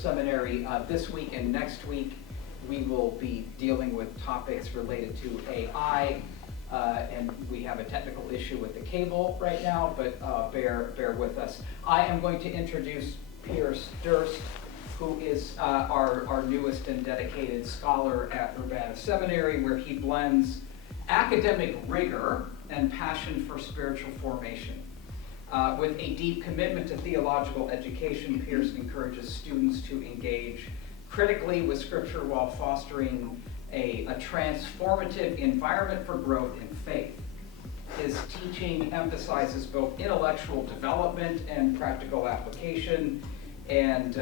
Seminary. This week and next week, we will be dealing with topics related to AI, and we have a technical issue with the cable right now, but bear with us. I am going to introduce Pearce Durst, who is our newest and dedicated scholar at Urbana Seminary, where he blends academic rigor and passion for spiritual formation. With a deep commitment to theological education, Pearce encourages students to engage critically with Scripture while fostering a transformative environment for growth in faith. His teaching emphasizes both intellectual development and practical application, and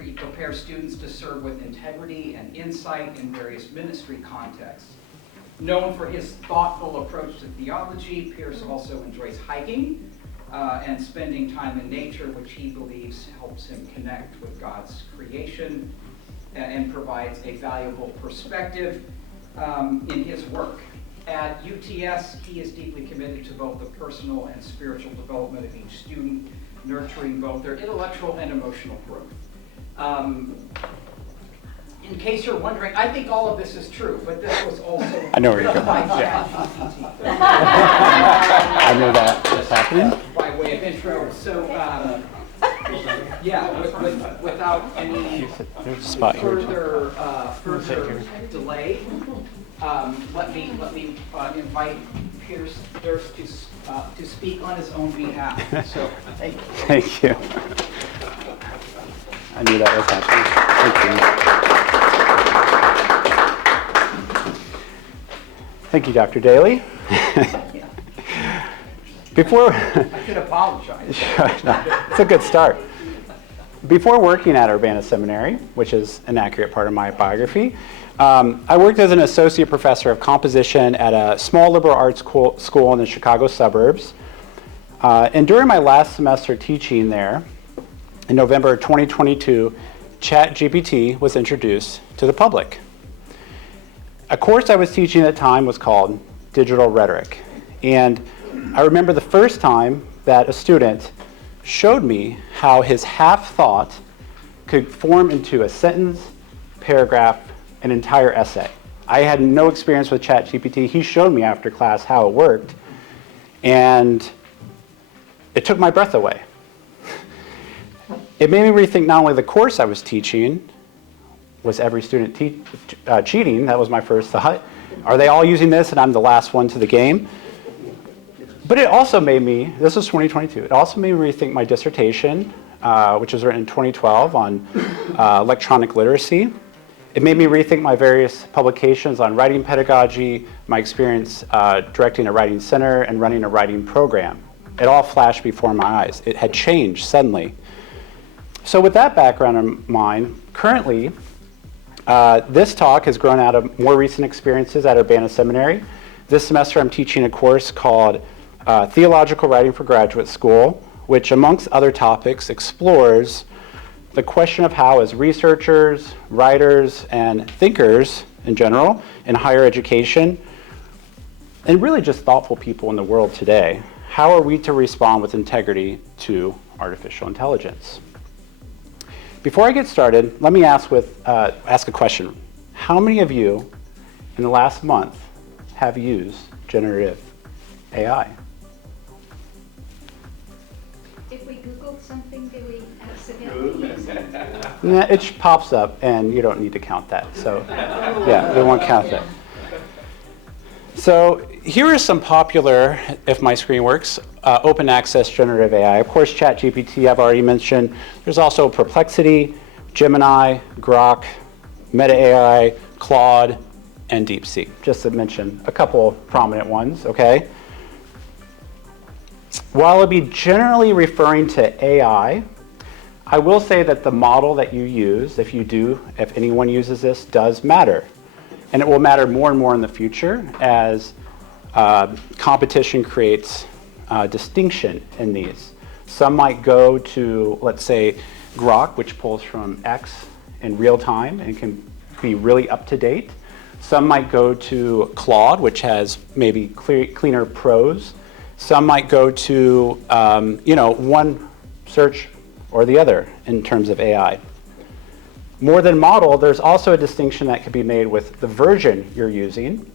he prepares students to serve with integrity and insight in various ministry contexts. Known for his thoughtful approach to theology, Pearce also enjoys hiking and spending time in nature, which he believes helps him connect with God's creation and provides a valuable perspective in his work. At UTS, he is deeply committed to both the personal and spiritual development of each student, nurturing both their intellectual and emotional growth. In case you're wondering, I think all of this is true, but this was also I know where you're going. by Yeah. ChatGPT. I know that's happening. By way of intro, so without any There's a spot here. further delay, let me invite Pearce Durst to speak on his own behalf. So thank you. Thank you. I knew that was happening. Thank you, Dr. Daly. Before I could apologize. It's a good start. Before working at Urbana Seminary, which is an accurate part of my biography, I worked as an associate professor of composition at a small liberal arts school in the Chicago suburbs. And during my last semester teaching there, in November 2022, ChatGPT was introduced to the public. A course I was teaching at the time was called Digital Rhetoric. And I remember the first time that a student showed me how his half thought could form into a sentence, paragraph, an entire essay. I had no experience with ChatGPT. He showed me after class how it worked, and it took my breath away. It made me rethink not only the course I was teaching, was every student cheating? That was my first thought. Are they all using this and I'm the last one to the game? But it also made me, this was 2022, it also made me rethink my dissertation, which was written in 2012 on electronic literacy. It made me rethink my various publications on writing pedagogy, my experience directing a writing center and running a writing program. It all flashed before my eyes. It had changed suddenly. So with that background in mind, currently, this talk has grown out of more recent experiences at Urbana Seminary. This semester I'm teaching a course called Theological Writing for Graduate School, which amongst other topics explores the question of how, as researchers, writers, and thinkers in general in higher education, and really just thoughtful people in the world today, how are we to respond with integrity to artificial intelligence? Before I get started, let me ask a question. How many of you in the last month have used generative AI? If we Googled something, do we accidentally use it? Yeah, it pops up, and you don't need to count that. So, yeah, we won't count that. So here are some popular, if my screen works, open access generative AI. Of course, ChatGPT I've already mentioned. There's also Perplexity, Gemini, Grok, Meta AI, Claude, and DeepSeek, just to mention a couple prominent ones, okay? While I'll be generally referring to AI, I will say that the model that you use, if anyone uses this, does matter. And it will matter more and more in the future as competition creates distinction in these. Some might go to, let's say, Grok, which pulls from X in real time and can be really up to date. Some might go to Claude, which has maybe cleaner prose. Some might go to one search or the other in terms of AI. More than model, there's also a distinction that could be made with the version you're using.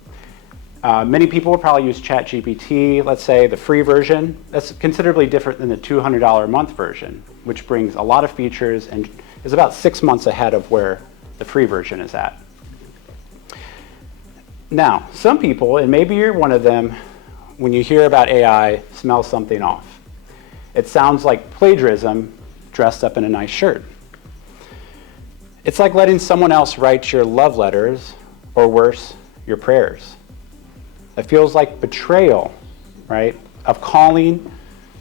Many people will probably use ChatGPT, let's say the free version. That's considerably different than the $200 a month version, which brings a lot of features and is about 6 months ahead of where the free version is at. Now, some people, and maybe you're one of them, when you hear about AI, smell something off. It sounds like plagiarism dressed up in a nice shirt. It's like letting someone else write your love letters, or worse, your prayers. It feels like betrayal, right, of calling,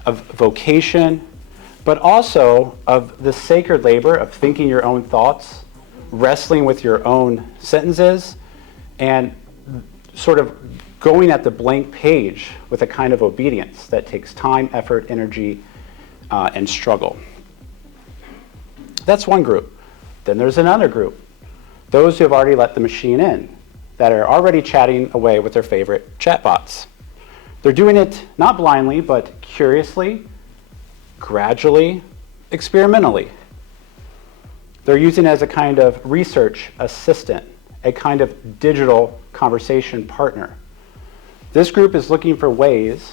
of vocation, but also of the sacred labor of thinking your own thoughts, wrestling with your own sentences, and sort of going at the blank page with a kind of obedience that takes time, effort, energy, and struggle. That's one group. Then there's another group, those who have already let the machine in, that are already chatting away with their favorite chatbots. They're doing it not blindly, but curiously, gradually, experimentally. They're using it as a kind of research assistant, a kind of digital conversation partner. This group is looking for ways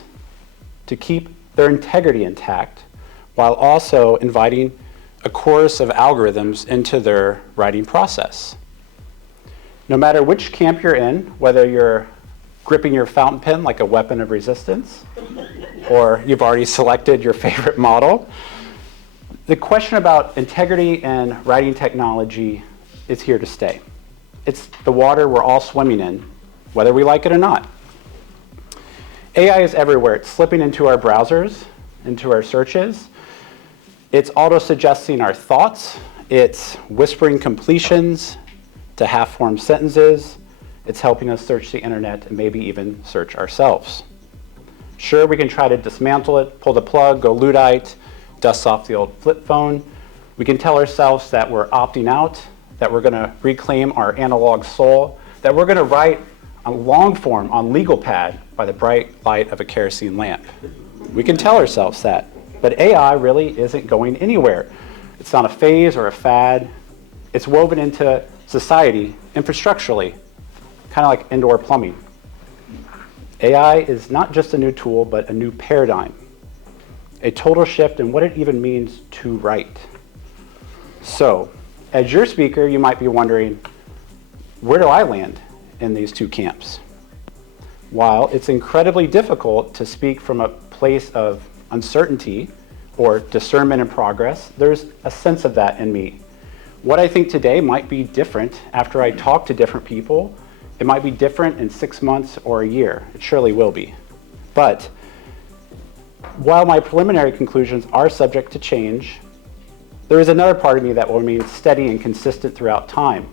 to keep their integrity intact while also inviting a chorus of algorithms into their writing process. No matter which camp you're in, whether you're gripping your fountain pen like a weapon of resistance, or you've already selected your favorite model, the question about integrity and writing technology is here to stay. It's the water we're all swimming in, whether we like it or not. AI is everywhere. It's slipping into our browsers, into our searches. It's auto-suggesting our thoughts. It's whispering completions to half-formed sentences. It's helping us search the internet and maybe even search ourselves. Sure, we can try to dismantle it, pull the plug, go Luddite, dust off the old flip phone. We can tell ourselves that we're opting out, that we're going to reclaim our analog soul, that we're going to write a long form on legal pad by the bright light of a kerosene lamp. We can tell ourselves that. But AI really isn't going anywhere. It's not a phase or a fad. It's woven into society infrastructurally, kind of like indoor plumbing. AI is not just a new tool, but a new paradigm, a total shift in what it even means to write. So, as your speaker, you might be wondering, where do I land in these two camps? While it's incredibly difficult to speak from a place of uncertainty or discernment in progress, there's a sense of that in me. What I think today might be different after I talk to different people. It might be different in 6 months or a year. It surely will be. But while my preliminary conclusions are subject to change, there is another part of me that will remain steady and consistent throughout time.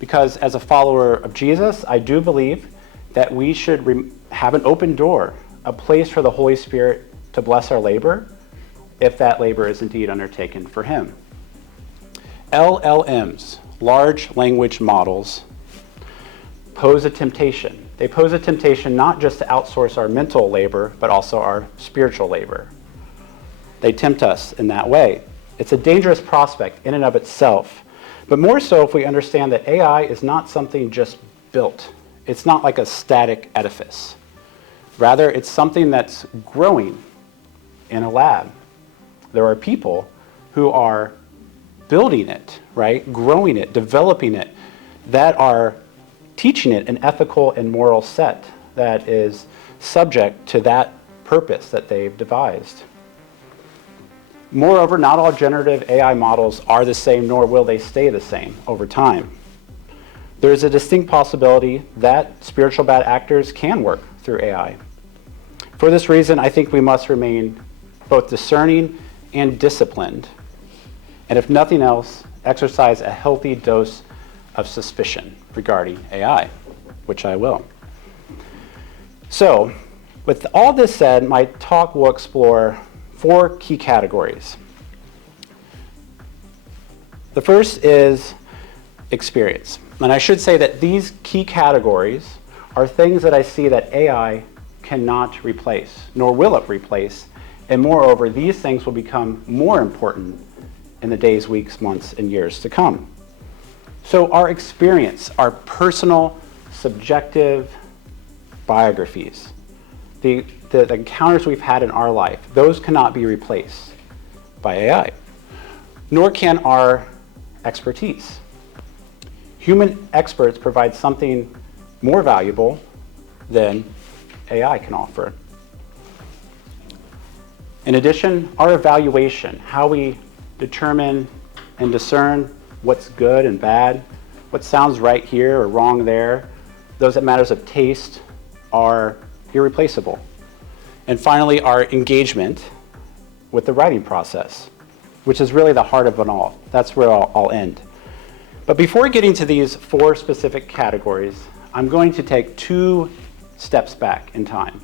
Because as a follower of Jesus, I do believe that we should have an open door, a place for the Holy Spirit to bless our labor, if that labor is indeed undertaken for Him. LLMs, large language models, pose a temptation. They pose a temptation not just to outsource our mental labor, but also our spiritual labor. They tempt us in that way. It's a dangerous prospect in and of itself, but more so if we understand that AI is not something just built. It's not like a static edifice. Rather, it's something that's growing in a lab. There are people who are building it, right? Growing it, developing it, that are teaching it an ethical and moral set that is subject to that purpose that they've devised. Moreover, not all generative AI models are the same, nor will they stay the same over time. There is a distinct possibility that spiritual bad actors can work through AI. For this reason, I think we must remain both discerning and disciplined, and if nothing else, exercise a healthy dose of suspicion regarding AI, which I will. So, with all this said, my talk will explore 4 key categories. The first is experience. And I should say that these key categories are things that I see that AI cannot replace, nor will it replace. And moreover, these things will become more important in the days, weeks, months, and years to come. So our experience, our personal, subjective biographies, the encounters we've had in our life, those cannot be replaced by AI, nor can our expertise. Human experts provide something more valuable than AI can offer. In addition, our evaluation, how we determine and discern what's good and bad, what sounds right here or wrong there, those that matters of taste are irreplaceable. And finally, our engagement with the writing process, which is really the heart of it all. That's where I'll end. But before getting to these 4 specific categories, I'm going to take 2 steps back in time.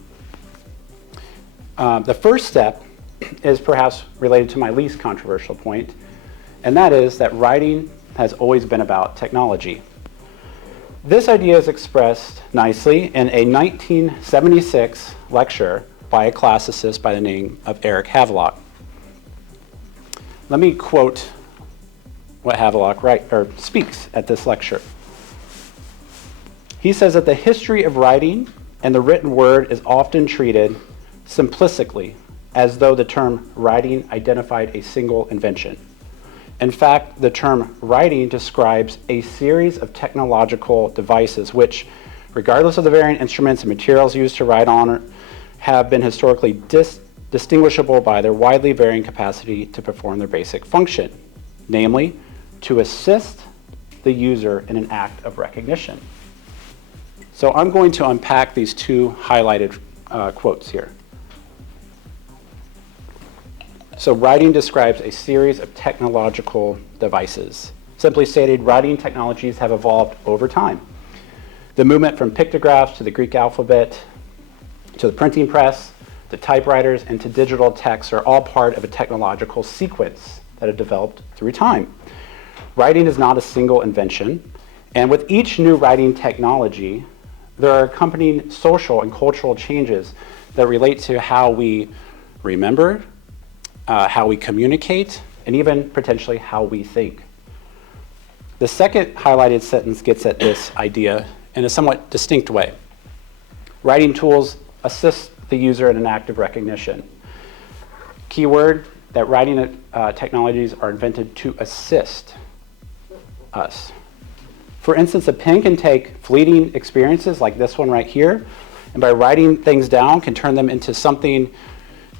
The first step is perhaps related to my least controversial point, and that is that writing has always been about technology. This idea is expressed nicely in a 1976 lecture by a classicist by the name of Eric Havelock. Let me quote what Havelock speaks at this lecture. He says that the history of writing and the written word is often treated simplistically, as though the term writing identified a single invention. In fact, the term writing describes a series of technological devices which, regardless of the varying instruments and materials used to write on, have been historically distinguishable by their widely varying capacity to perform their basic function, namely, to assist the user in an act of recognition. So I'm going to unpack these 2 highlighted quotes here. So writing describes a series of technological devices. Simply stated, writing technologies have evolved over time. The movement from pictographs to the Greek alphabet, to the printing press, to typewriters, and to digital text are all part of a technological sequence that have developed through time. Writing is not a single invention, and with each new writing technology, there are accompanying social and cultural changes that relate to how we remember, how we communicate, and even potentially how we think. The second highlighted sentence gets at this idea in a somewhat distinct way. Writing tools assist the user in an act of recognition. Keyword, that writing technologies are invented to assist us. For instance, a pen can take fleeting experiences like this one right here, and by writing things down can turn them into something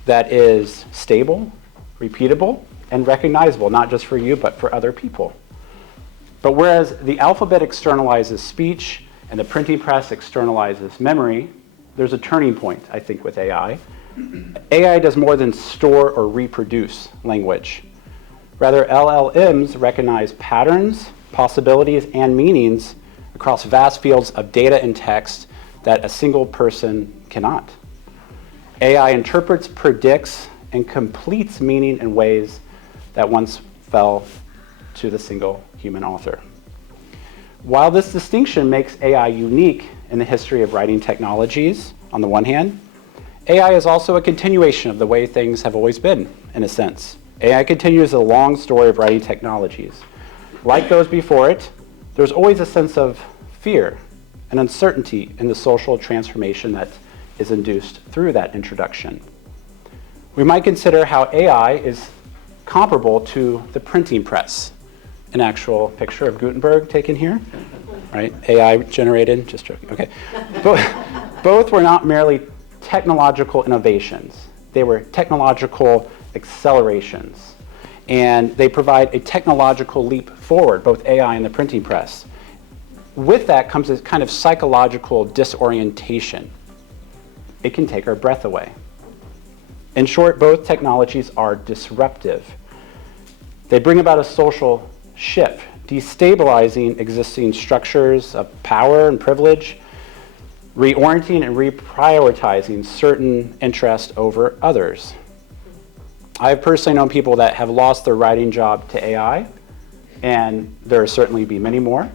that is stable, repeatable, and recognizable, not just for you, but for other people. But whereas the alphabet externalizes speech and the printing press externalizes memory, there's a turning point, I think, with AI. AI does more than store or reproduce language. Rather, LLMs recognize patterns, possibilities, and meanings across vast fields of data and text that a single person cannot. AI interprets, predicts, and completes meaning in ways that once fell to the single human author. While this distinction makes AI unique in the history of writing technologies, on the one hand, AI is also a continuation of the way things have always been, in a sense. AI continues a long story of writing technologies. Like those before it, there's always a sense of fear and uncertainty in the social transformation that is induced through that introduction. We might consider how AI is comparable to the printing press. An actual picture of Gutenberg taken here, right? AI generated, just joking, okay. Both were not merely technological innovations. They were technological accelerations. And they provide a technological leap forward, both AI and the printing press. With that comes this kind of psychological disorientation. It can take our breath away. In short, both technologies are disruptive. They bring about a social shift, destabilizing existing structures of power and privilege, reorienting and reprioritizing certain interests over others. I've personally known people that have lost their writing job to AI, and there will certainly be many more.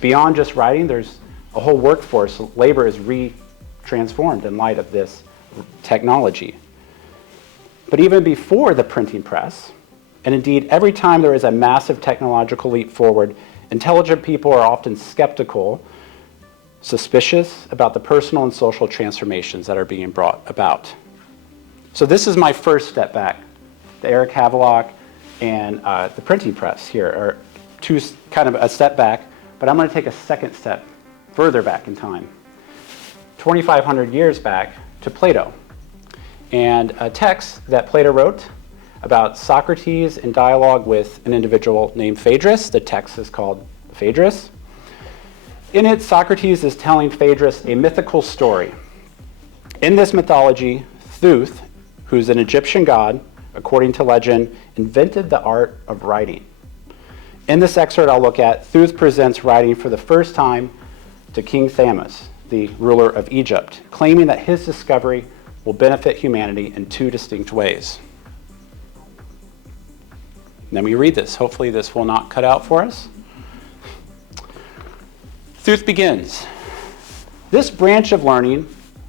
Beyond just writing, there's a whole workforce. Labor is transformed in light of this technology. But even before the printing press, and indeed every time there is a massive technological leap forward, Intelligent people are often skeptical, suspicious about the personal and social transformations that are being brought about. So this is my first step back. The Eric Havelock and the printing press here are two kind of a step back, but I'm going to take a second step further back in time, 2,500 years back to Plato, and a text that Plato wrote about Socrates in dialogue with an individual named Phaedrus. The text is called Phaedrus. In it, Socrates is telling Phaedrus a mythical story. In this mythology, Thuth, who's an Egyptian god, according to legend, invented the art of writing. In this excerpt I'll look at, Thuth presents writing for the first time to King Thamus, the ruler of Egypt, claiming that his discovery will benefit humanity in two distinct ways. Let me read this. Hopefully this will not cut out for us. Thuth begins, "This branch of learning,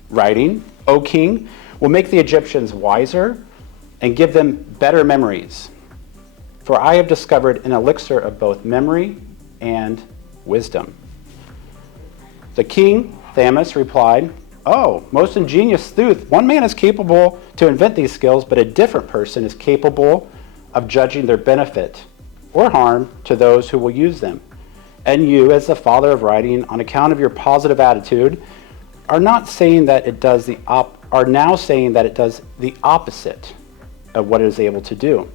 writing, O king, will make the Egyptians wiser and give them better memories. For I have discovered an elixir of both memory and wisdom." The king, Thamus, replied, "Oh, most ingenious Thuth, one man is capable to invent these skills, but a different person is capable of judging their benefit or harm to those who will use them. And you, as the father of writing, on account of your positive attitude, are now saying that it does the opposite of what it is able to do.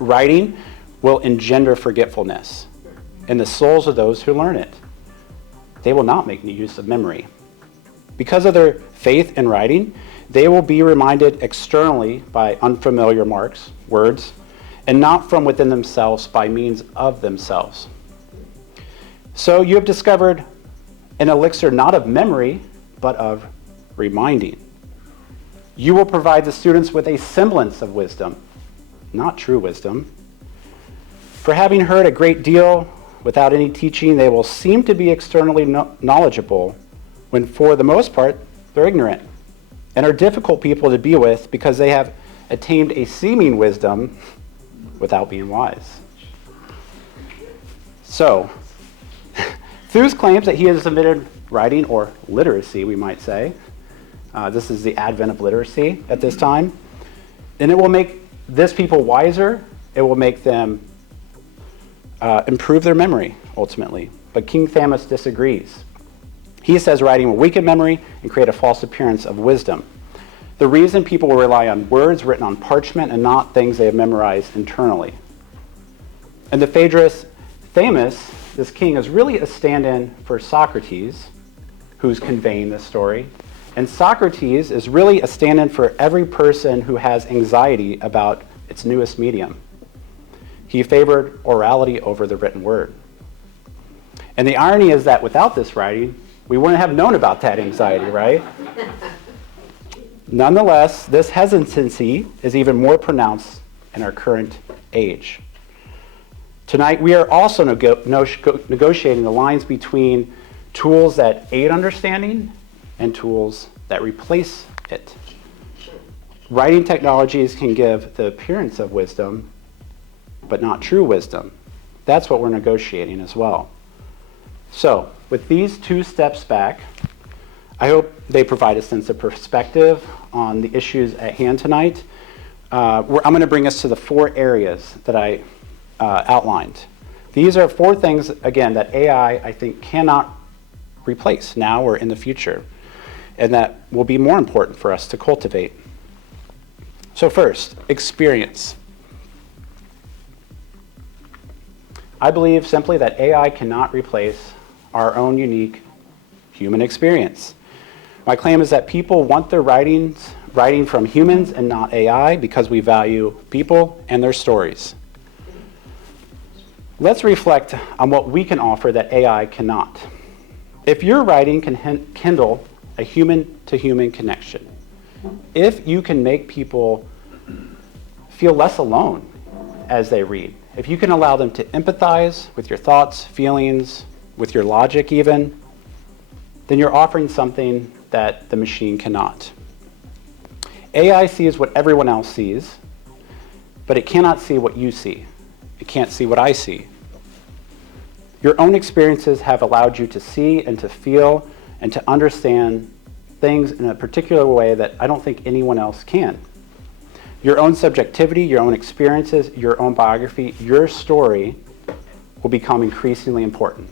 Writing will engender forgetfulness in the souls of those who learn it. They will not make any use of memory. Because of their faith in writing, they will be reminded externally by unfamiliar words, and not from within themselves by means of themselves. So you have discovered an elixir not of memory, but of reminding. You will provide the students with a semblance of wisdom, not true wisdom. For having heard a great deal without any teaching, they will seem to be externally knowledgeable, when for the most part, they're ignorant and are difficult people to be with because they have attained a seeming wisdom without being wise." So, Thuth claims that he has invented writing, or literacy, we might say. This is the advent of literacy at this time. And it will make this people wiser. It will make them improve their memory, ultimately. But King Thamus disagrees. He says writing will weaken memory and create a false appearance of wisdom. The reason people will rely on words written on parchment and not things they have memorized internally. And the Phaedrus, Thamus, this king, is really a stand-in for Socrates, who's conveying this story. And Socrates is really a stand-in for every person who has anxiety about its newest medium. He favored orality over the written word. And the irony is that without this writing, we wouldn't have known about that anxiety, right? Nonetheless, this hesitancy is even more pronounced in our current age. Tonight, we are also negotiating the lines between tools that aid understanding and tools that replace it. Writing technologies can give the appearance of wisdom, but not true wisdom. That's what we're negotiating as well. So, with these two steps back, I hope they provide a sense of perspective on the issues at hand tonight. I'm going to bring us to the four areas that I outlined. These are four things, again, that AI, I think, cannot replace now or in the future, and that will be more important for us to cultivate. So first, experience. I believe simply that AI cannot replace our own unique human experience. My claim is that people want their writing from humans and not AI because we value people and their stories. Let's reflect on what we can offer that AI cannot. If your writing can kindle a human-to-human connection, if you can make people feel less alone as they read, if you can allow them to empathize with your thoughts, feelings, with your logic even, then you're offering something that the machine cannot. AI sees what everyone else sees, but it cannot see what you see. It can't see what I see. Your own experiences have allowed you to see and to feel and to understand things in a particular way that I don't think anyone else can. Your own subjectivity, your own experiences, your own biography, your story will become increasingly important.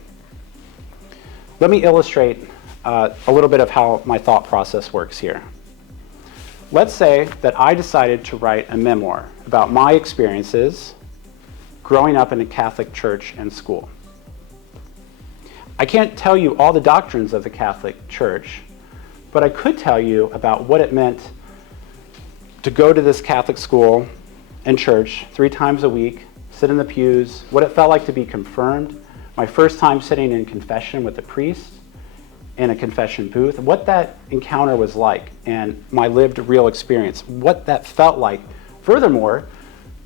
Let me illustrate a little bit of how my thought process works here. Let's say that I decided to write a memoir about my experiences growing up in a Catholic church and school. I can't tell you all the doctrines of the Catholic Church, but I could tell you about what it meant to go to this Catholic school and church 3 times a week, sit in the pews, what it felt like to be confirmed, my first time sitting in confession with a priest in a confession booth, what that encounter was like, and my lived real experience, what that felt like. Furthermore,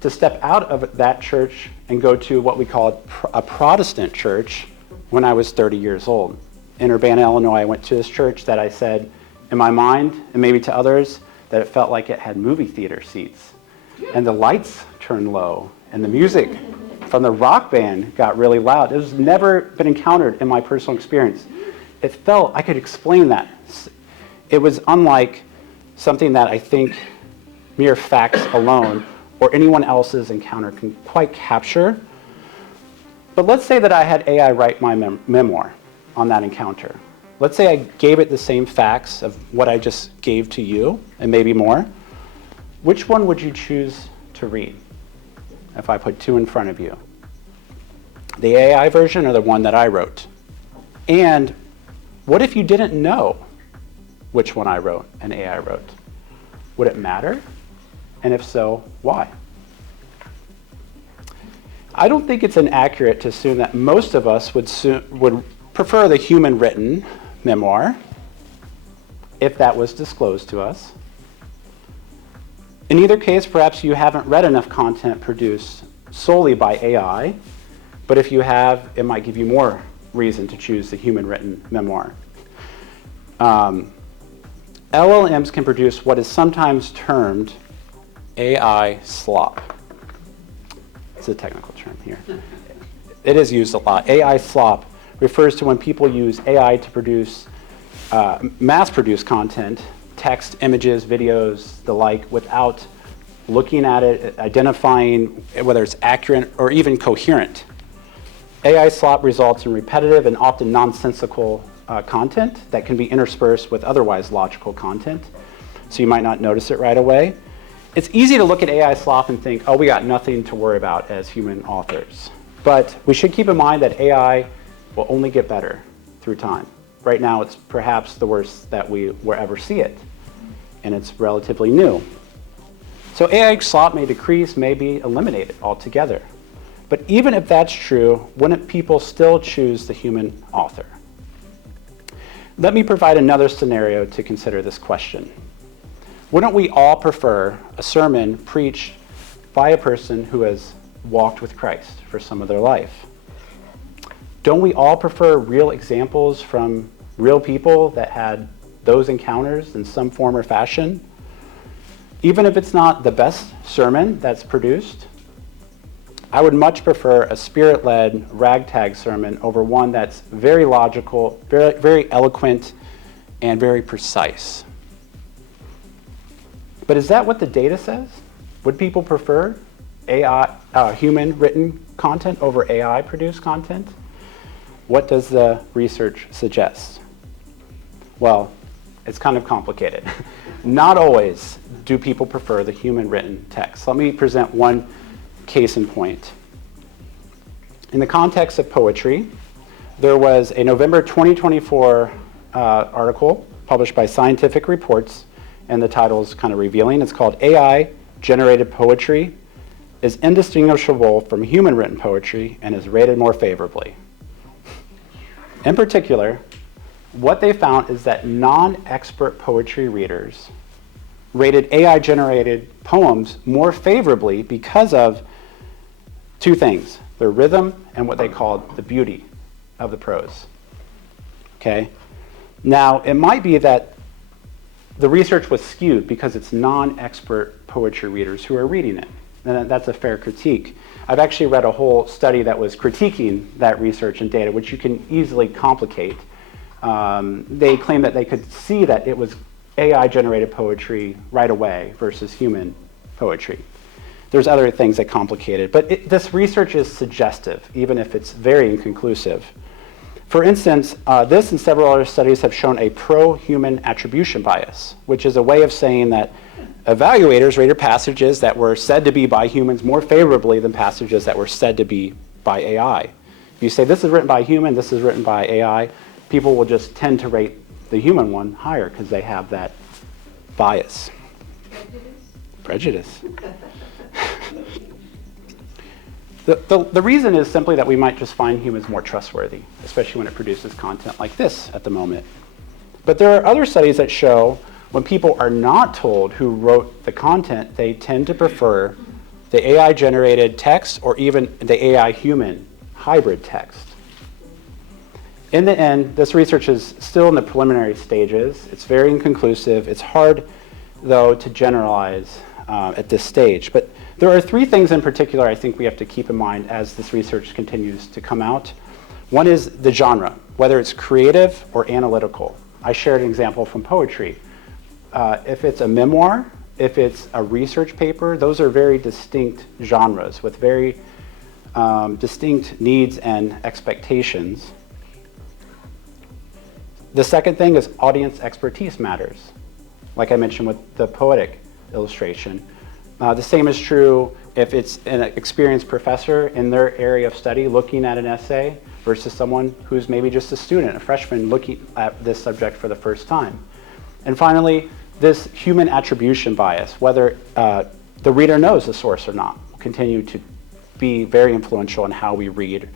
to step out of that church and go to what we call a Protestant church when I was 30 years old. In Urbana, Illinois, I went to this church that I said, in my mind, and maybe to others, that it felt like it had movie theater seats. And the lights turned low, and the music from the rock band got really loud. It was never been encountered in my personal experience. It felt, I could explain that. It was unlike something that I think mere facts alone or anyone else's encounter can quite capture. But let's say that I had AI write my memoir on that encounter. Let's say I gave it the same facts of what I just gave to you, and maybe more. Which one would you choose to read if I put 2 in front of you? The AI version or the one that I wrote? And what if you didn't know which one I wrote and AI wrote? Would it matter? And if so, why? I don't think it's inaccurate to assume that most of us would prefer the human written memoir if that was disclosed to us. In either case, perhaps you haven't read enough content produced solely by AI, but if you have, it might give you more reason to choose the human written memoir. LLMs can produce what is sometimes termed AI slop. It's a technical term here. It is used a lot. AI slop refers to when people use AI to produce, mass-produce content, text, images, videos, the like, without looking at it, identifying whether it's accurate or even coherent. AI slop results in repetitive and often nonsensical content that can be interspersed with otherwise logical content, so you might not notice it right away. It's easy to look at AI slop and think, oh, we got nothing to worry about as human authors. But we should keep in mind that AI will only get better through time. Right now, it's perhaps the worst that we will ever see it, and it's relatively new. So AI slop may decrease, may be eliminated altogether. But even if that's true, wouldn't people still choose the human author? Let me provide another scenario to consider this question. Wouldn't we all prefer a sermon preached by a person who has walked with Christ for some of their life? Don't we all prefer real examples from real people that had those encounters in some form or fashion? Even if it's not the best sermon that's produced, I would much prefer a spirit-led ragtag sermon over one that's very logical, very eloquent, and very precise. But is that what the data says? Would people prefer AI, human-written content over AI-produced content? What does the research suggest? Well, it's kind of complicated. Not always do people prefer the human-written text. Let me present one case in point. In the context of poetry, there was a November 2024 article published by Scientific Reports, and the title is kind of revealing. It's called AI-Generated Poetry is Indistinguishable from Human-Written Poetry and is rated more favorably. In particular, what they found is that non-expert poetry readers rated AI-generated poems more favorably because of 2 things: their rhythm and what they called the beauty of the prose. Okay? Now, it might be that the research was skewed because it's non-expert poetry readers who are reading it. and that's a fair critique. I've actually read a whole study that was critiquing that research and data, which you can easily complicate. They claim that they could see that it was AI-generated poetry right away versus human poetry. There's other things that complicate it, but this research is suggestive, even if it's very inconclusive. For instance, this and several other studies have shown a pro-human attribution bias, which is a way of saying that evaluators rated passages that were said to be by humans more favorably than passages that were said to be by AI. If you say this is written by a human, this is written by AI, people will just tend to rate the human one higher because they have that bias. Prejudice. The reason is simply that we might just find humans more trustworthy, especially when it produces content like this at the moment. But there are other studies that show when people are not told who wrote the content, they tend to prefer the AI-generated text or even the AI-human hybrid text. In the end, this research is still in the preliminary stages. It's very inconclusive. It's hard, though, to generalize at this stage. But there are three things in particular I think we have to keep in mind as this research continues to come out. One is the genre, whether it's creative or analytical. I shared an example from poetry. If it's a memoir, if it's a research paper, those are very distinct genres with very distinct needs and expectations. The second thing is audience expertise matters, like I mentioned with the poetic illustration. The same is true if it's an experienced professor in their area of study looking at an essay versus someone who's maybe just a student, a freshman looking at this subject for the first time. And finally, this human attribution bias, whether the reader knows the source or not, will continue to be very influential in how we read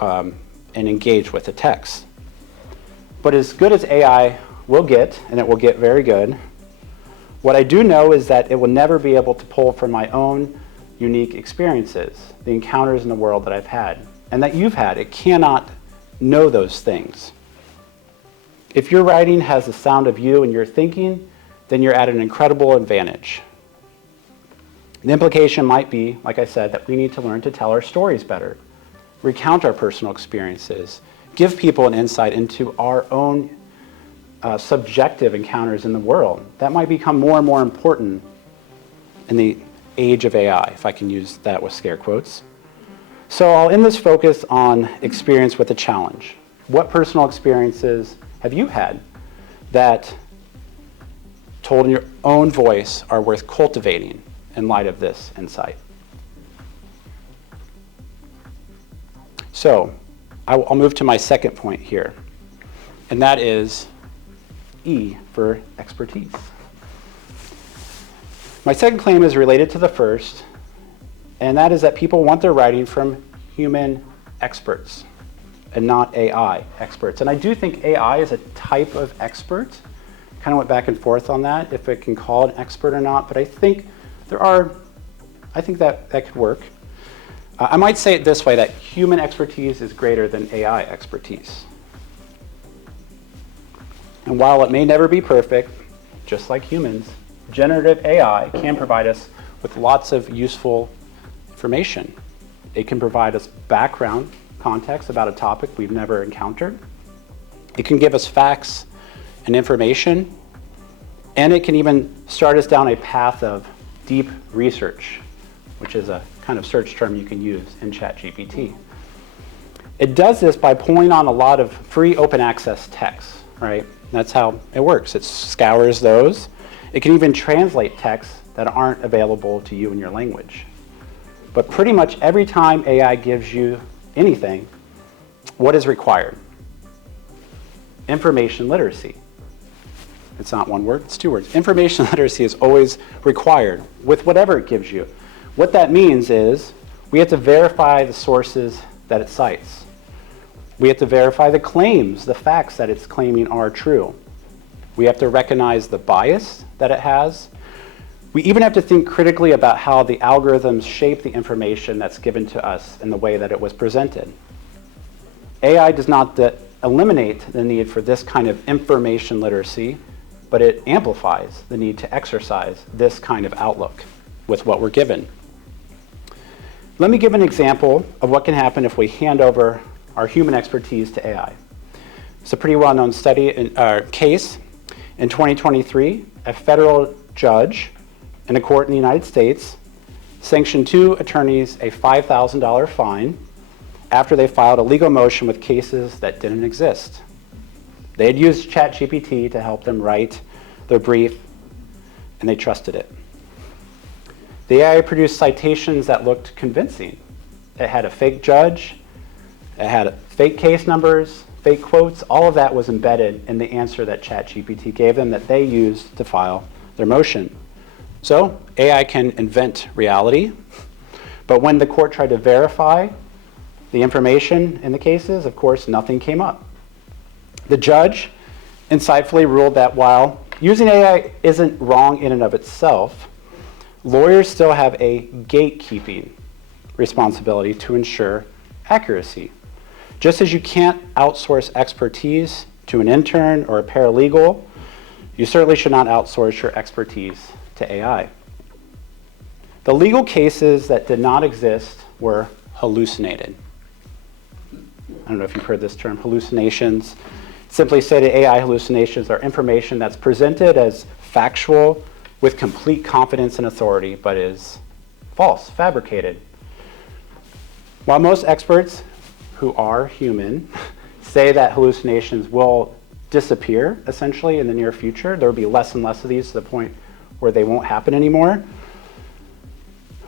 and engage with the text. But as good as AI will get, and it will get very good, what I do know is that it will never be able to pull from my own unique experiences, the encounters in the world that I've had, and that you've had. It cannot know those things. If your writing has the sound of you and your thinking, then you're at an incredible advantage. The implication might be, like I said, that we need to learn to tell our stories better, recount our personal experiences, give people an insight into our own subjective encounters in the world. That might become more and more important in the age of AI, if I can use that with scare quotes. So I'll end this focus on experience with a challenge. What personal experiences have you had that, told in your own voice, are worth cultivating in light of this insight? So I'll move to my second point here, and that is E for expertise. My second claim is related to the first, and that is that people want their writing from human experts and not AI experts. And I do think AI is a type of expert. Kind of went back and forth on that, if it can call an expert or not, but I think that could work. I might say it this way, that human expertise is greater than AI expertise. And while it may never be perfect, just like humans, generative AI can provide us with lots of useful information. It can provide us background context about a topic we've never encountered. It can give us facts and information, and it can even start us down a path of deep research, which is a kind of search term you can use in ChatGPT. It does this by pulling on a lot of free open access texts, right? That's how it works. It scours those. It can even translate texts that aren't available to you in your language. But pretty much every time AI gives you anything, what is required? Information literacy. It's not one word, it's two words. Information literacy is always required with whatever it gives you. What that means is we have to verify the sources that it cites. We have to verify the claims, the facts that it's claiming are true. We have to recognize the bias that it has. We even have to think critically about how the algorithms shape the information that's given to us in the way that it was presented. AI does not eliminate the need for this kind of information literacy, but it amplifies the need to exercise this kind of outlook with what we're given. Let me give an example of what can happen if we hand over our human expertise to AI. It's a pretty well-known case. In 2023, a federal judge in a court in the United States sanctioned 2 attorneys a $5,000 fine after they filed a legal motion with cases that didn't exist. They had used ChatGPT to help them write their brief, and they trusted it. The AI produced citations that looked convincing. It had a fake judge, it had fake case numbers, fake quotes. All of that was embedded in the answer that ChatGPT gave them that they used to file their motion. So AI can invent reality, but when the court tried to verify the information in the cases, of course, nothing came up. The judge insightfully ruled that while using AI isn't wrong in and of itself, lawyers still have a gatekeeping responsibility to ensure accuracy. Just as you can't outsource expertise to an intern or a paralegal, you certainly should not outsource your expertise to AI. The legal cases that did not exist were hallucinated. I don't know if you've heard this term, hallucinations. Simply stated, AI hallucinations are information that's presented as factual with complete confidence and authority, but is false, fabricated. While most experts who are human say that hallucinations will disappear, essentially, in the near future, there will be less and less of these to the point where they won't happen anymore,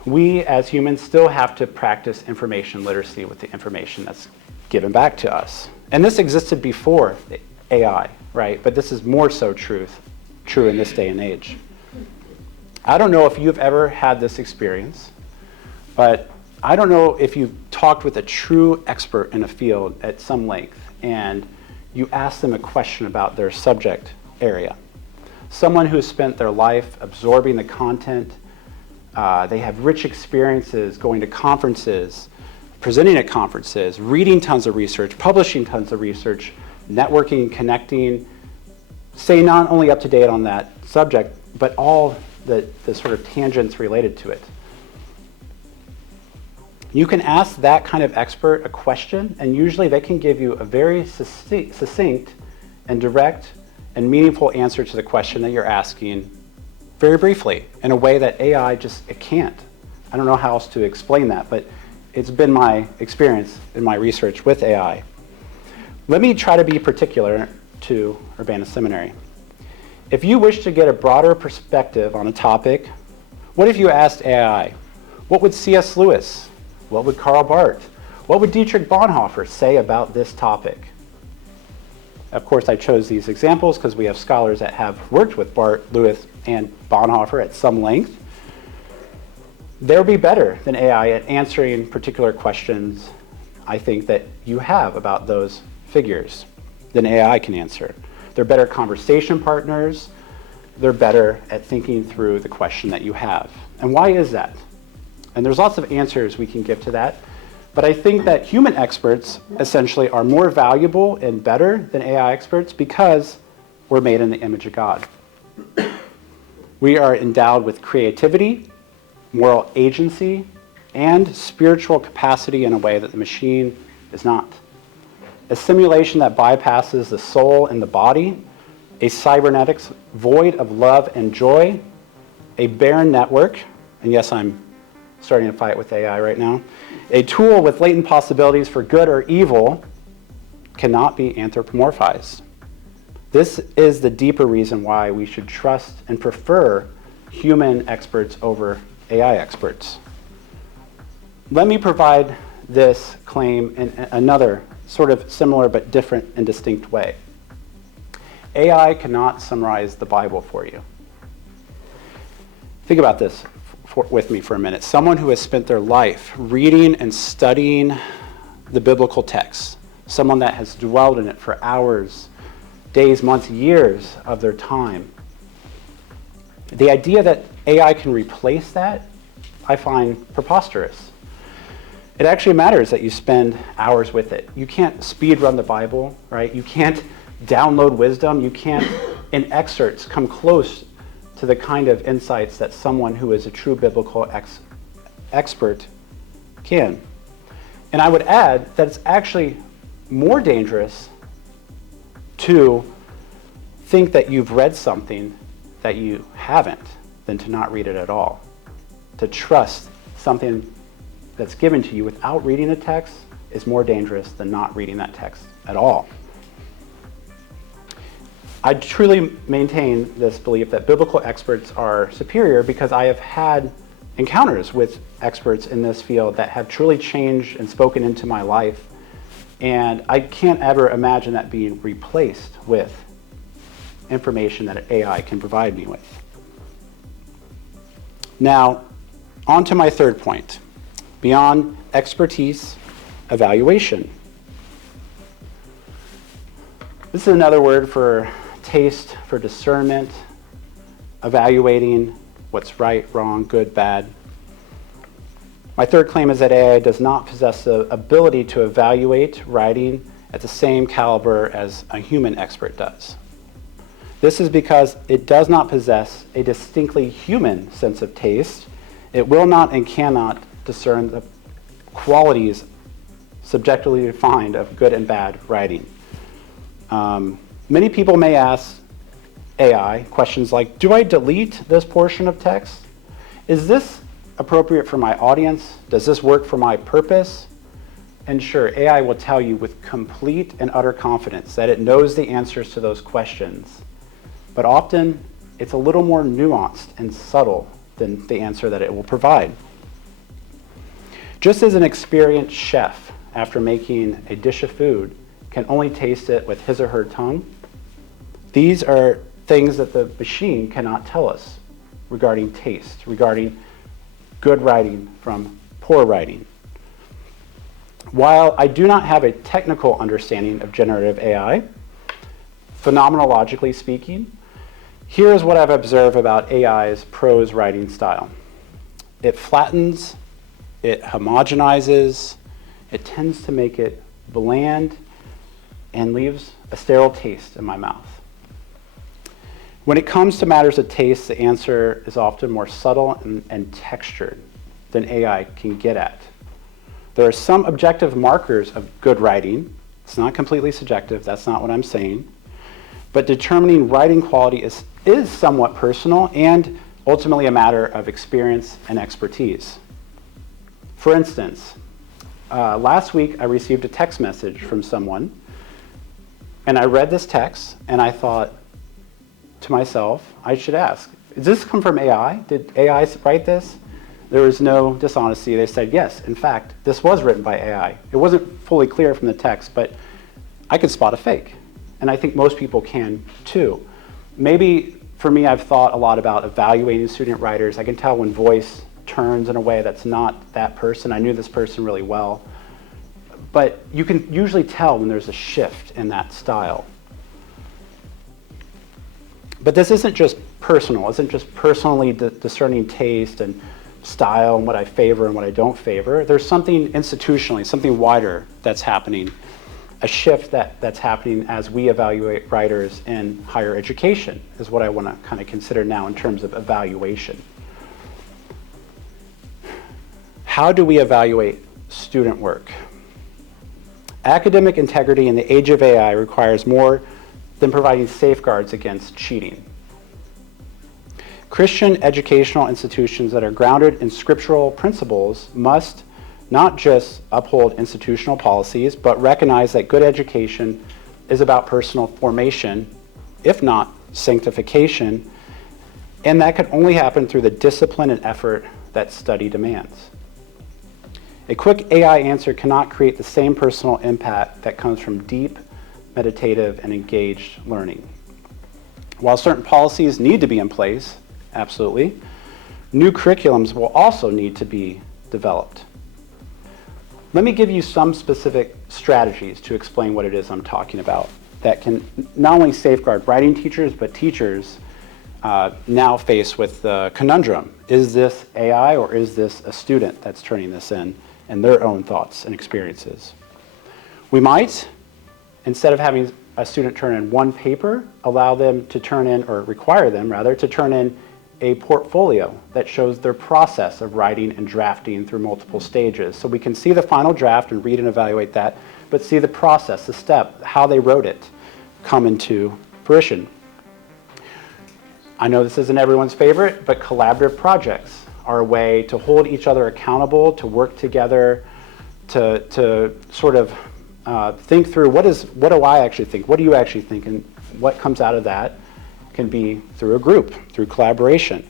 we as humans still have to practice information literacy with the information that's given back to us. And this existed before AI, right? But this is more so true in this day and age. I don't know if you've ever had this experience, but I don't know if you've talked with a true expert in a field at some length and you ask them a question about their subject area. Someone who has spent their life absorbing the content, they have rich experiences going to conferences, presenting at conferences, reading tons of research, publishing tons of research, networking, connecting, stay not only up to date on that subject, but all the sort of tangents related to it. You can ask that kind of expert a question, and usually they can give you a very succinct and direct and meaningful answer to the question that you're asking very briefly in a way that AI it can't. I don't know how else to explain that, but it's been my experience in my research with AI. Let me try to be particular to Urbana Seminary. If you wish to get a broader perspective on a topic, what if you asked AI, what would C.S. Lewis, what would Karl Barth, what would Dietrich Bonhoeffer say about this topic? Of course, I chose these examples because we have scholars that have worked with Barth, Lewis, and Bonhoeffer at some length. They'll be better than AI at answering particular questions, I think, that you have about those figures than AI can answer. They're better conversation partners. They're better at thinking through the question that you have. And why is that? And there's lots of answers we can give to that. But I think that human experts essentially are more valuable and better than AI experts because we're made in the image of God. We are endowed with creativity, moral agency, and spiritual capacity in a way that the machine is not. A simulation that bypasses the soul and the body, a cybernetics void of love and joy, a barren network, and yes, I'm starting a fight with AI right now, a tool with latent possibilities for good or evil cannot be anthropomorphized. This is the deeper reason why we should trust and prefer human experts over AI experts. Let me provide this claim in another sort of similar but different and distinct way. AI cannot summarize the Bible for you. Think about this with me for a minute. Someone who has spent their life reading and studying the biblical text, someone that has dwelled in it for hours, days, months, years of their time. The idea that AI can replace that, I find preposterous. It actually matters that you spend hours with it. You can't speed run the Bible, right? You can't download wisdom. You can't, in excerpts, come close to the kind of insights that someone who is a true biblical expert can. And I would add that it's actually more dangerous to think that you've read something that you haven't than to not read it at all. To trust something that's given to you without reading the text is more dangerous than not reading that text at all. I truly maintain this belief that biblical experts are superior because I have had encounters with experts in this field that have truly changed and spoken into my life, and I can't ever imagine that being replaced with information that an AI can provide me with. Now, on to my third point. Beyond expertise, evaluation. This is another word for taste, for discernment, evaluating what's right, wrong, good, bad. My third claim is that AI does not possess the ability to evaluate writing at the same caliber as a human expert does. This is because it does not possess a distinctly human sense of taste. It will not and cannot discern the qualities subjectively defined of good and bad writing. Many people may ask AI questions like, do I delete this portion of text? Is this appropriate for my audience? Does this work for my purpose? And sure, AI will tell you with complete and utter confidence that it knows the answers to those questions. But often, it's a little more nuanced and subtle than the answer that it will provide. Just as an experienced chef, after making a dish of food, can only taste it with his or her tongue, these are things that the machine cannot tell us regarding taste, regarding good writing from poor writing. While I do not have a technical understanding of generative AI, phenomenologically speaking, here is what I've observed about AI's prose writing style. It flattens, it homogenizes, it tends to make it bland, and leaves a sterile taste in my mouth. When it comes to matters of taste, the answer is often more subtle and textured than AI can get at. There are some objective markers of good writing. It's not completely subjective, that's not what I'm saying. But determining writing quality is somewhat personal and ultimately a matter of experience and expertise. For instance, last week I received a text message from someone, and I read this text and I thought to myself, I should ask, does this come from AI? Did AI write this? There was no dishonesty. They said, yes, in fact, this was written by AI. It wasn't fully clear from the text, but I could spot a fake. And I think most people can too. Maybe for me, I've thought a lot about evaluating student writers. I can tell when voice turns in a way that's not that person. I knew this person really well. But you can usually tell when there's a shift in that style. But this isn't just personal. It isn't just personally discerning taste and style and what I favor and what I don't favor. There's something institutionally, something wider that's happening, a shift that's happening as we evaluate writers in higher education is what I want to kind of consider now in terms of evaluation. How do we evaluate student work? Academic integrity in the age of AI requires more than providing safeguards against cheating. Christian educational institutions that are grounded in scriptural principles must not just uphold institutional policies, but recognize that good education is about personal formation, if not sanctification, and that can only happen through the discipline and effort that study demands. A quick AI answer cannot create the same personal impact that comes from deep, meditative, and engaged learning. While certain policies need to be in place, absolutely, new curriculums will also need to be developed. Let me give you some specific strategies to explain what it is I'm talking about that can not only safeguard writing teachers, but teachers now faced with the conundrum. Is this AI or is this a student that's turning this in and their own thoughts and experiences? We might, instead of having a student turn in one paper, allow them to turn in, or require them rather, to turn in a portfolio that shows their process of writing and drafting through multiple stages. So we can see the final draft and read and evaluate that, but see the process, the step, how they wrote it come into fruition. I know this isn't everyone's favorite, but collaborative projects are a way to hold each other accountable, to work together, to sort of think through what do I actually think, what do you actually think, and what comes out of that can be through a group, through collaboration.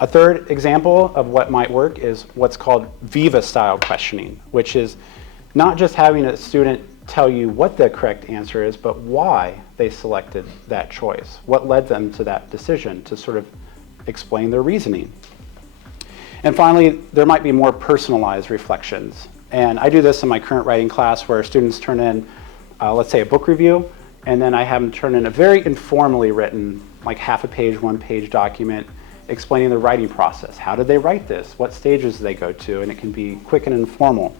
A third example of what might work is what's called Viva style questioning, which is not just having a student tell you what the correct answer is, but why they selected that choice, what led them to that decision, to sort of explain their reasoning. And finally, there might be more personalized reflections. And I do this in my current writing class where students turn in, let's say, a book review, and then I have them turn in a very informally written, like half a page, 1 page document explaining the writing process. How did they write this? What stages did they go to? And it can be quick and informal.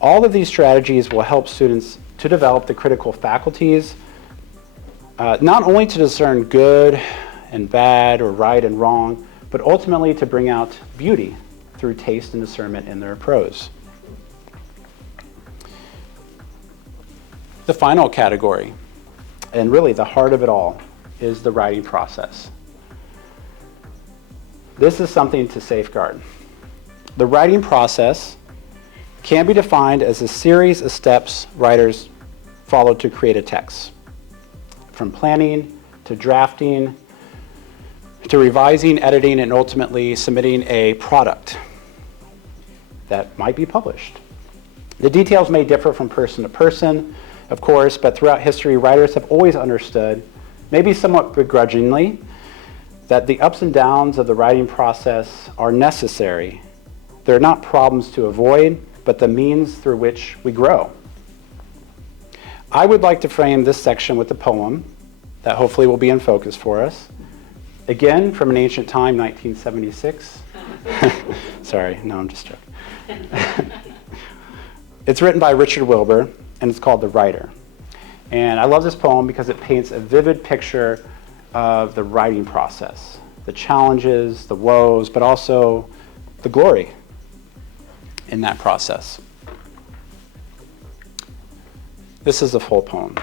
All of these strategies will help students to develop the critical faculties, not only to discern good and bad or right and wrong, but ultimately to bring out beauty through taste and discernment in their prose. The final category, and really the heart of it all, is the writing process. This is something to safeguard. The writing process can be defined as a series of steps writers follow to create a text. From planning to drafting to revising, editing, and ultimately submitting a product that might be published. The details may differ from person to person, of course, but throughout history, writers have always understood, maybe somewhat begrudgingly, that the ups and downs of the writing process are necessary. They're not problems to avoid, but the means through which we grow. I would like to frame this section with a poem that hopefully will be in focus for us. Again, from an ancient time, 1976. Sorry, no, I'm just joking. It's written by Richard Wilbur, and it's called The Writer. And I love this poem because it paints a vivid picture of the writing process, the challenges, the woes, but also the glory in that process. This is the full poem.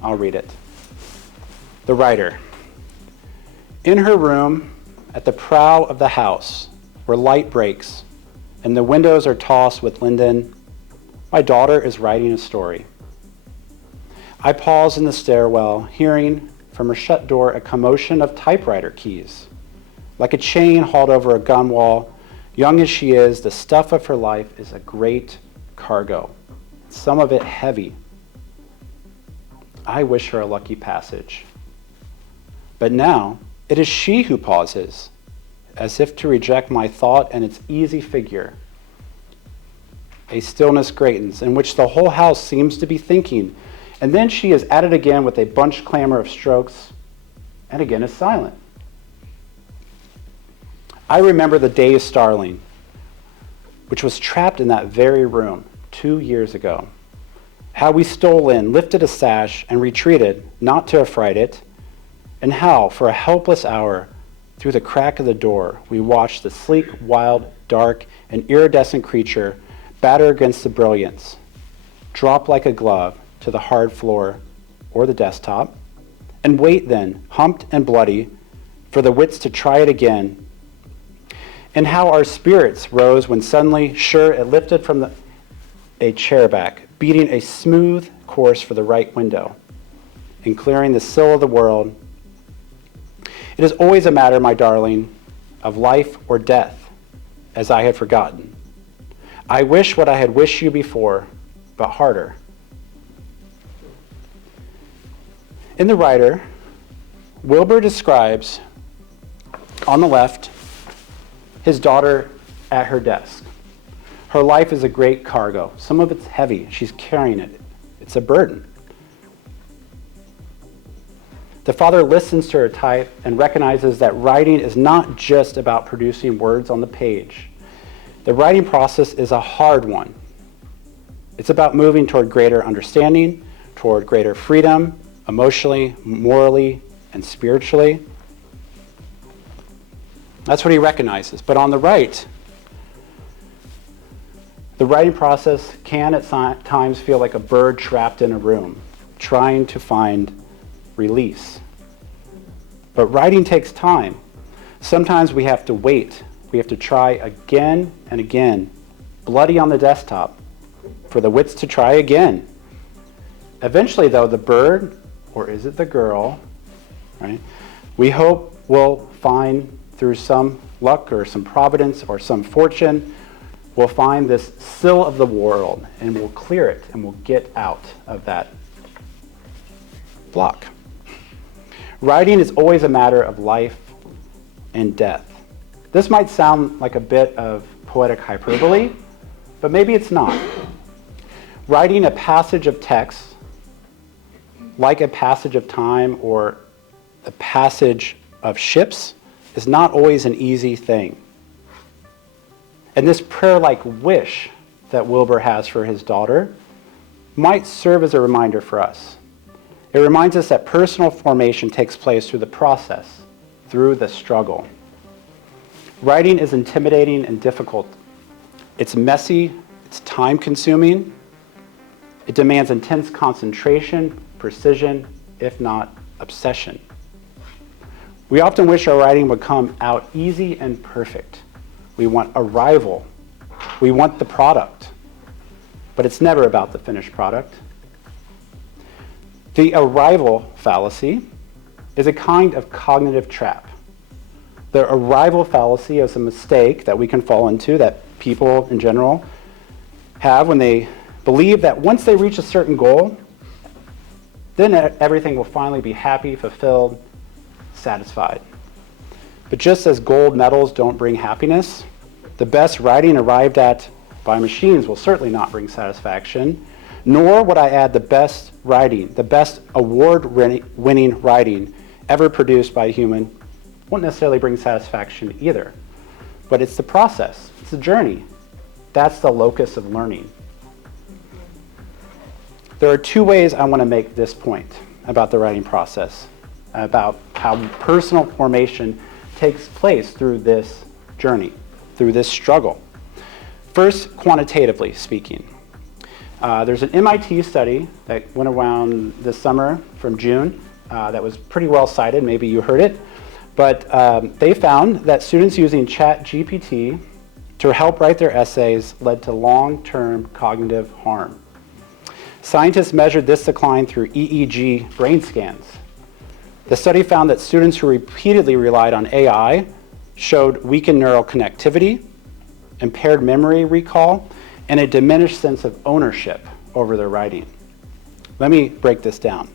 I'll read it. The Writer. In her room, at the prow of the house, where light breaks and the windows are tossed with linden, my daughter is writing a story. I pause in the stairwell, hearing from her shut door a commotion of typewriter keys. Like a chain hauled over a gunwale, young as she is, the stuff of her life is a great cargo, some of it heavy. I wish her a lucky passage. But now, it is she who pauses, as if to reject my thought and its easy figure. A stillness greatens, in which the whole house seems to be thinking, and then she is at it again with a bunched clamor of strokes, and again is silent. I remember the day of Starling, which was trapped in that very room 2 years ago. How we stole in, lifted a sash, and retreated, not to affright it, and how, for a helpless hour, through the crack of the door, we watched the sleek, wild, dark, and iridescent creature batter against the brilliance, drop like a glove to the hard floor or the desktop, and wait then, humped and bloody, for the wits to try it again. And how our spirits rose when suddenly, sure, it lifted from a chair back, beating a smooth course for the right window, and clearing the sill of the world. It is always a matter, my darling, of life or death, as I had forgotten. I wish what I had wished you before, but harder. In The Writer, Wilbur describes, on the left, his daughter at her desk. Her life is a great cargo. Some of it's heavy. She's carrying it. It's a burden. The father listens to her type and recognizes that writing is not just about producing words on the page. The writing process is a hard one. It's about moving toward greater understanding, toward greater freedom, emotionally, morally, and spiritually. That's what he recognizes. But on the right, the writing process can at times feel like a bird trapped in a room, trying to find release. But writing takes time. Sometimes we have to wait. We have to try again and again, bloody on the desktop, for the wits to try again. Eventually, though, the bird, or is it the girl, right, we hope will find through some luck or some providence or some fortune, we'll find this sill of the world and we'll clear it and we'll get out of that block. Writing is always a matter of life and death. This might sound like a bit of poetic hyperbole, but maybe it's not. Writing a passage of text, like a passage of time or the passage of ships, is not always an easy thing. And this prayer-like wish that Wilbur has for his daughter might serve as a reminder for us. It reminds us that personal formation takes place through the process, through the struggle. Writing is intimidating and difficult. It's messy, it's time-consuming, it demands intense concentration, precision, if not obsession. We often wish our writing would come out easy and perfect. We want arrival. We want the product. But it's never about the finished product. The arrival fallacy is a kind of cognitive trap. The arrival fallacy is a mistake that we can fall into, that people in general have when they believe that once they reach a certain goal, then everything will finally be happy, fulfilled, satisfied. But just as gold medals don't bring happiness, the best writing arrived at by machines will certainly not bring satisfaction, nor would I add the best writing, the best award-winning writing ever produced by a human won't necessarily bring satisfaction either. But it's the process, it's the journey. That's the locus of learning. There are two ways I want to make this point about the writing process, about how personal formation takes place through this journey, through this struggle. First, quantitatively speaking. There's an MIT study that went around this summer from June that was pretty well cited. Maybe you heard it. But they found that students using ChatGPT to help write their essays led to long-term cognitive harm. Scientists measured this decline through EEG brain scans. The study found that students who repeatedly relied on AI showed weakened neural connectivity, impaired memory recall, and a diminished sense of ownership over their writing. Let me break this down.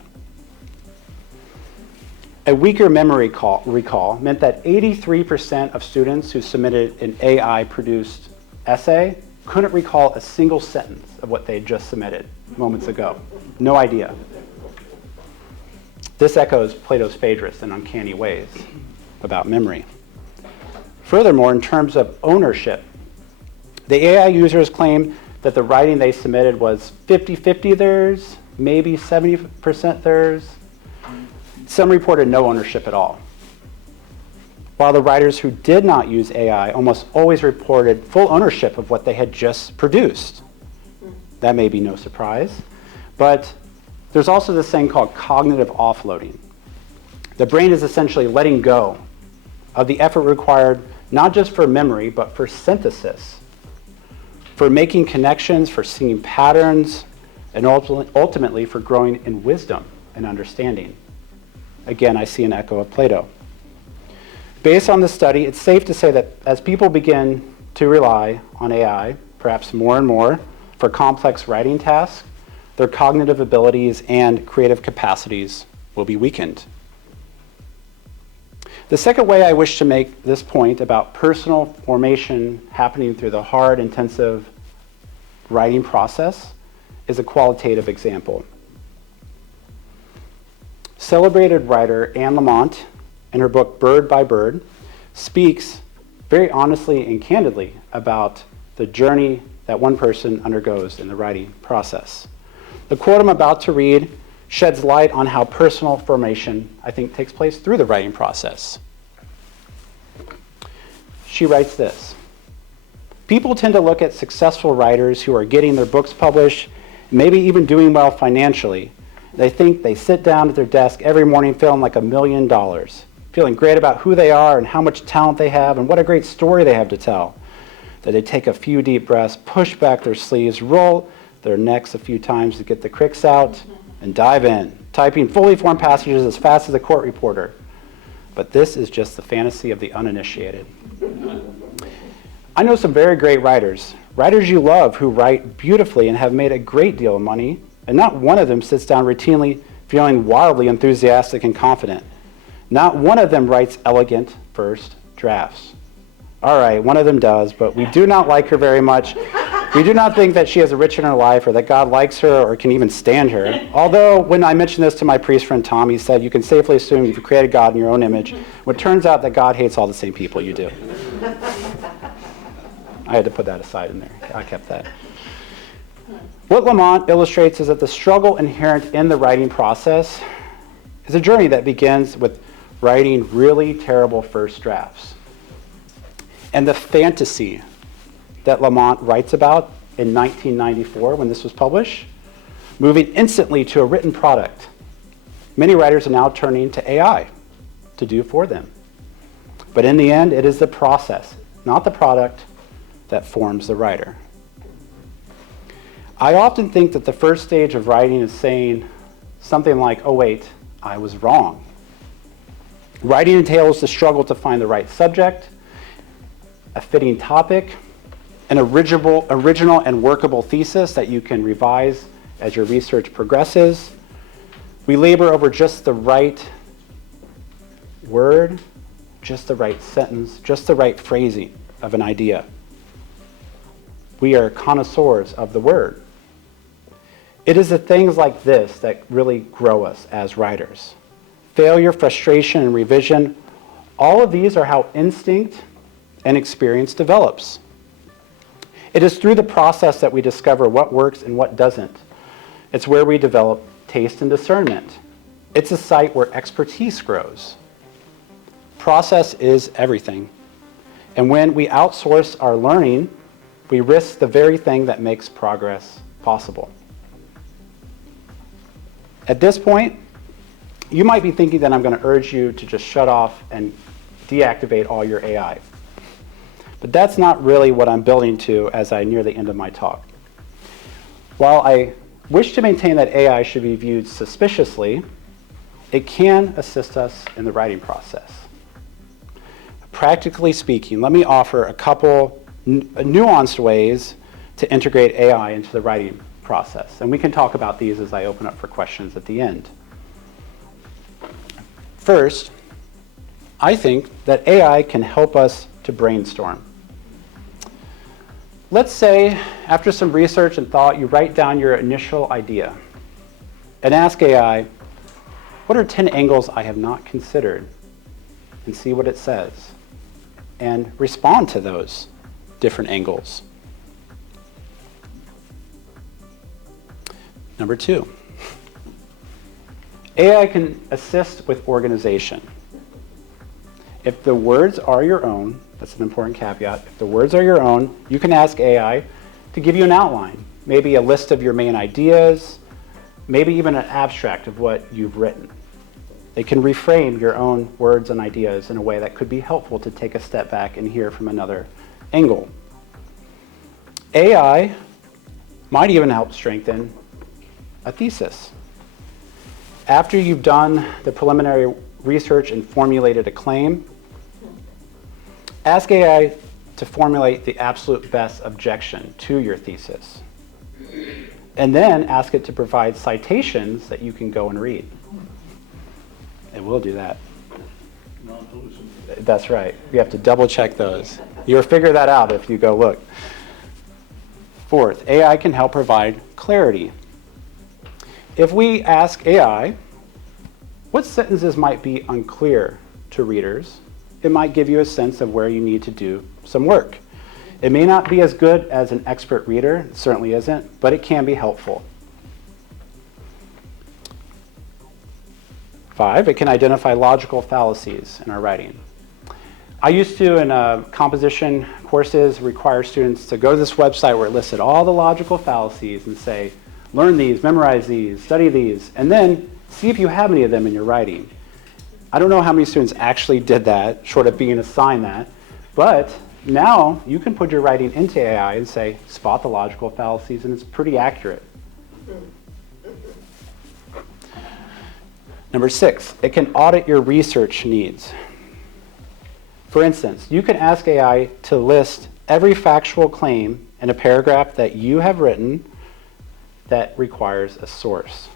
A weaker memory recall meant that 83% of students who submitted an AI-produced essay couldn't recall a single sentence of what they had just submitted moments ago. No idea. This echoes Plato's Phaedrus in uncanny ways about memory. Furthermore, in terms of ownership, the AI users claimed that the writing they submitted was 50-50 theirs, maybe 70% theirs. Some reported no ownership at all. While the writers who did not use AI almost always reported full ownership of what they had just produced. That may be no surprise, but there's also this thing called cognitive offloading. The brain is essentially letting go of the effort required not just for memory, but for synthesis, for making connections, for seeing patterns, and ultimately for growing in wisdom and understanding. Again, I see an echo of Plato. Based on this study, it's safe to say that as people begin to rely on AI, perhaps more and more, for complex writing tasks, their cognitive abilities and creative capacities will be weakened. The second way I wish to make this point about personal formation happening through the hard, intensive writing process is a qualitative example. Celebrated writer Anne Lamott, in her book Bird by Bird, speaks very honestly and candidly about the journey that one person undergoes in the writing process. The quote I'm about to read sheds light on how personal formation, I think, takes place through the writing process. She writes this: people tend to look at successful writers who are getting their books published, maybe even doing well financially. They think they sit down at their desk every morning feeling like $1 million, feeling great about who they are and how much talent they have and what a great story they have to tell. That they take a few deep breaths, push back their sleeves, roll their necks a few times to get the cricks out, and dive in, typing fully formed passages as fast as a court reporter. But this is just the fantasy of the uninitiated. I know some very great writers you love who write beautifully and have made a great deal of money, and not one of them sits down routinely feeling wildly enthusiastic and confident. Not one of them writes elegant first drafts. All right, one of them does, but we do not like her very much. We do not think that she has a rich in her life or that God likes her or can even stand her. Although, when I mentioned this to my priest friend Tom, he said, you can safely assume you've created God in your own image. Well, it turns out that God hates all the same people you do. I had to put that aside in there. I kept that. What Lamont illustrates is that the struggle inherent in the writing process is a journey that begins with writing really terrible first drafts. And the fantasy that Lamont writes about in 1994 when this was published, moving instantly to a written product, many writers are now turning to AI to do for them. But in the end, it is the process, not the product, that forms the writer. I often think that the first stage of writing is saying something like, oh wait, I was wrong. Writing entails the struggle to find the right subject, a fitting topic, an original and workable thesis that you can revise as your research progresses. We labor over just the right word, just the right sentence, just the right phrasing of an idea. We are connoisseurs of the word. It is the things like this that really grow us as writers. Failure, frustration, and revision, all of these are how instinct and experience develops. It is through the process that we discover what works and what doesn't. It's where we develop taste and discernment. It's a site where expertise grows. Process is everything. And when we outsource our learning, we risk the very thing that makes progress possible. At this point, you might be thinking that I'm going to urge you to just shut off and deactivate all your AI. But that's not really what I'm building to as I near the end of my talk. While I wish to maintain that AI should be viewed suspiciously, it can assist us in the writing process. Practically speaking, let me offer a couple nuanced ways to integrate AI into the writing process. And we can talk about these as I open up for questions at the end. First, I think that AI can help us to brainstorm. Let's say, after some research and thought, you write down your initial idea and ask AI, what are 10 angles I have not considered? And see what it says. And respond to those different angles. Number 2, AI can assist with organization. If the words are your own, that's an important caveat, if the words are your own, you can ask AI to give you an outline, maybe a list of your main ideas, maybe even an abstract of what you've written. It can reframe your own words and ideas in a way that could be helpful to take a step back and hear from another angle. AI might even help strengthen a thesis. After you've done the preliminary research and formulated a claim, ask AI to formulate the absolute best objection to your thesis. And then ask it to provide citations that you can go and read. It will do that. That's right. You have to double check those. You'll figure that out if you go look. Fourth, AI can help provide clarity. If we ask AI what sentences might be unclear to readers, it might give you a sense of where you need to do some work. It may not be as good as an expert reader, it certainly isn't, but it can be helpful. 5, it can identify logical fallacies in our writing. I used to, in composition courses, require students to go to this website where it listed all the logical fallacies and say, learn these, memorize these, study these, and then see if you have any of them in your writing. I don't know how many students actually did that, short of being assigned that, but now you can put your writing into AI and say, spot the logical fallacies, and it's pretty accurate. Number 6, it can audit your research needs. For instance, you can ask AI to list every factual claim in a paragraph that you have written that requires a source.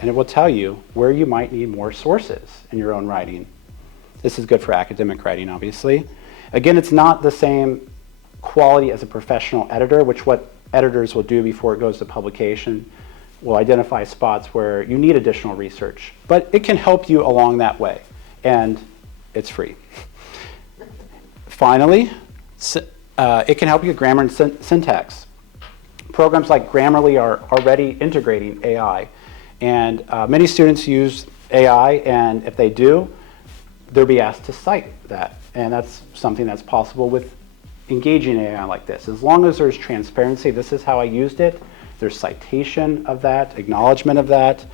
And it will tell you where you might need more sources in your own writing. This is good for academic writing, obviously. Again, it's not the same quality as a professional editor, which what editors will do before it goes to publication will identify spots where you need additional research. But it can help you along that way, and it's free. Finally, it can help you with grammar and syntax. Programs like Grammarly are already integrating AI, and many students use AI, and if they do, they'll be asked to cite that. And that's something that's possible with engaging AI like this. As long as there's transparency, this is how I used it, there's citation of that, acknowledgement of that.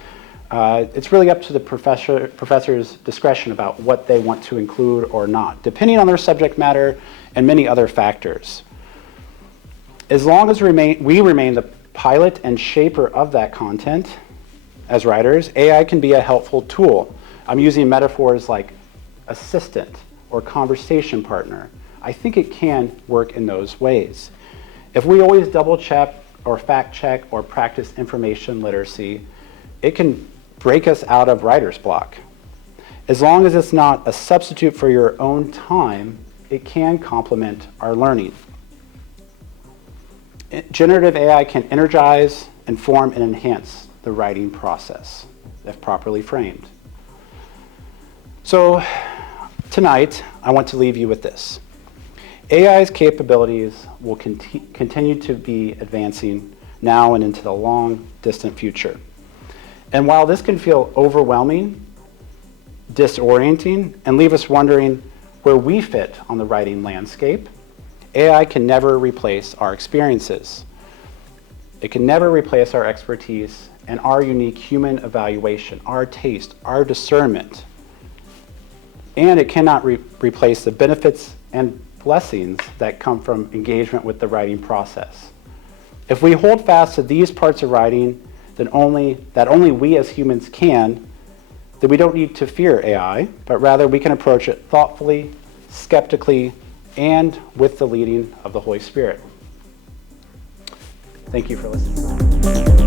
It's really up to the professor's discretion about what they want to include or not, depending on their subject matter and many other factors. As long as we remain the pilot and shaper of that content as writers, AI can be a helpful tool. I'm using metaphors like assistant or conversation partner. I think it can work in those ways. If we always double check or fact check or practice information literacy, it can break us out of writer's block. As long as it's not a substitute for your own time, it can complement our learning. Generative AI can energize, inform, and enhance the writing process if properly framed. So tonight, I want to leave you with this. AI's capabilities will continue to be advancing now and into the long, distant future. And while this can feel overwhelming, disorienting, and leave us wondering where we fit on the writing landscape, AI can never replace our experiences. It can never replace our expertise and our unique human evaluation, our taste, our discernment. And it cannot replace the benefits and blessings that come from engagement with the writing process. If we hold fast to these parts of writing that only we as humans can, then we don't need to fear AI, but rather we can approach it thoughtfully, skeptically, and with the leading of the Holy Spirit. Thank you for listening.